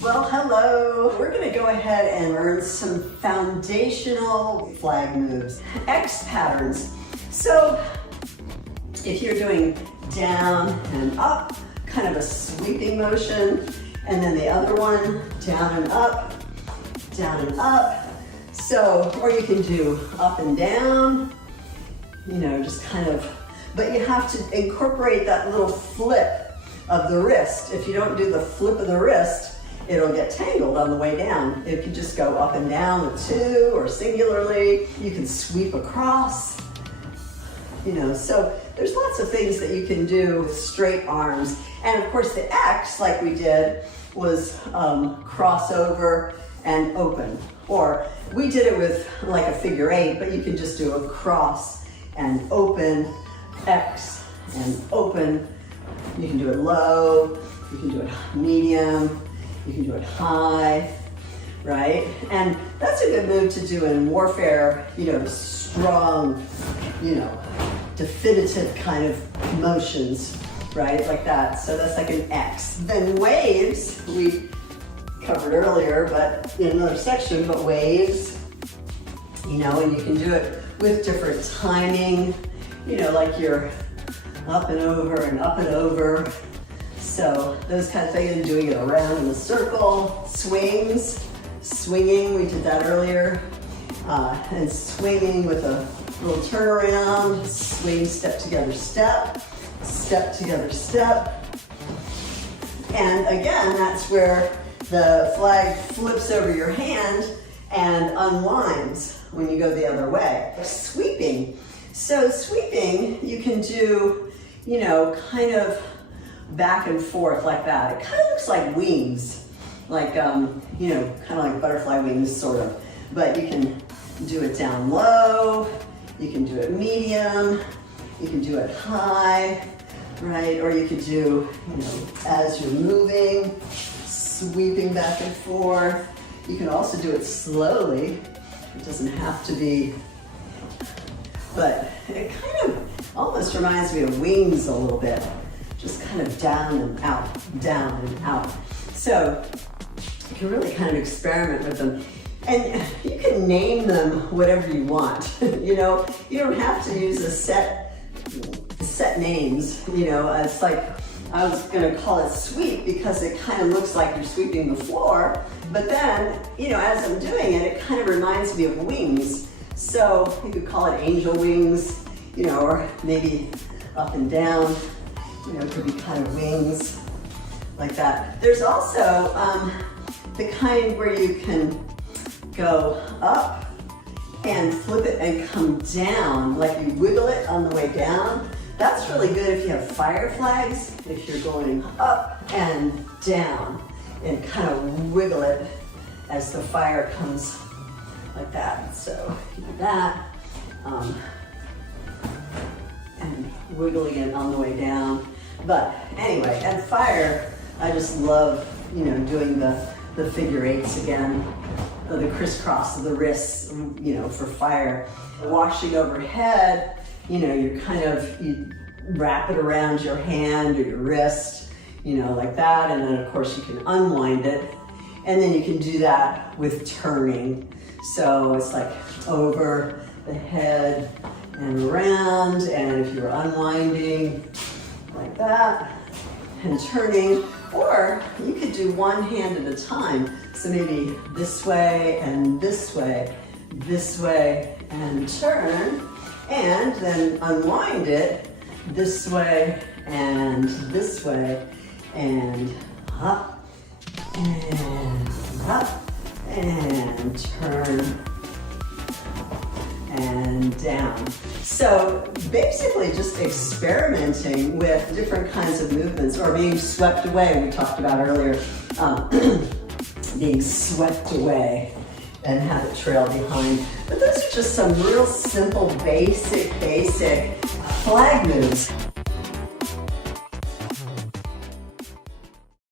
Well, hello. We're going to go ahead and learn some foundational flag moves, X patterns. So if you're doing down and up, kind of a sweeping motion, and then the other one, down and up, down and up. So, or you can do up and down, you know, just kind of, but you have to incorporate that little flip of the wrist. If you don't do the flip of the wrist, it'll get tangled on the way down. If you just go up and down with two or singularly, you can sweep across, you know, so there's lots of things that you can do with straight arms. And of course the X, like we did, was crossover and open. Or we did it with like a figure eight, but you can just do a cross and open, X and open. You can do it low, you can do it medium, you can do it high, right? And that's a good move to do in warfare, you know, strong, you know, definitive kind of motions, right? Like that. So that's like an X. Then waves, we covered earlier, but in another section, but waves, you know, and you can do it with different timing, you know, like you're up and over and up and over. So those kind of things, and doing it around in a circle, swings, swinging, we did that earlier, and swinging with a little turnaround, swing, step together, step together, step. And again, that's where the flag flips over your hand and unwinds when you go the other way. Sweeping. So sweeping, you can do, you know, kind of back and forth like that. It kind of looks like wings, like, you know, kind of like butterfly wings, sort of. But you can do it down low, you can do it medium, you can do it high, right? Or you could do, you know, as you're moving, sweeping back and forth. You can also do it slowly. It doesn't have to be, but it kind of almost reminds me of wings a little bit. Just kind of down and out, down and out. So you can really kind of experiment with them. And you can name them whatever you want. You know, you don't have to use a set names. You know, it's like, I was gonna call it sweep because it kind of looks like you're sweeping the floor, but then, you know, as I'm doing it, it kind of reminds me of wings. So you could call it angel wings, you know, or maybe up and down, you know, it could be kind of wings like that. There's also the kind where you can go up and flip it and come down, like you wiggle it on the way down. That's really good if you have fire flags, if you're going up and down and kind of wiggle it as the fire comes like that. So do that, and wiggling it on the way down. But anyway, and fire, I just love, you know, doing the figure eights again, the crisscross of the wrists, you know, for fire. Washing overhead, you know, you wrap it around your hand or your wrist, you know, like that. And then of course you can unwind it. And then you can do that with turning. So it's like over the head and around. And if you're unwinding like that and turning, or you could do one hand at a time. So maybe this way and this way and turn, and then unwind it this way and up and turn and down. So basically just experimenting with different kinds of movements, or being swept away, we talked about earlier, being swept away and have it trail behind. But those are just some real simple, basic flag moves.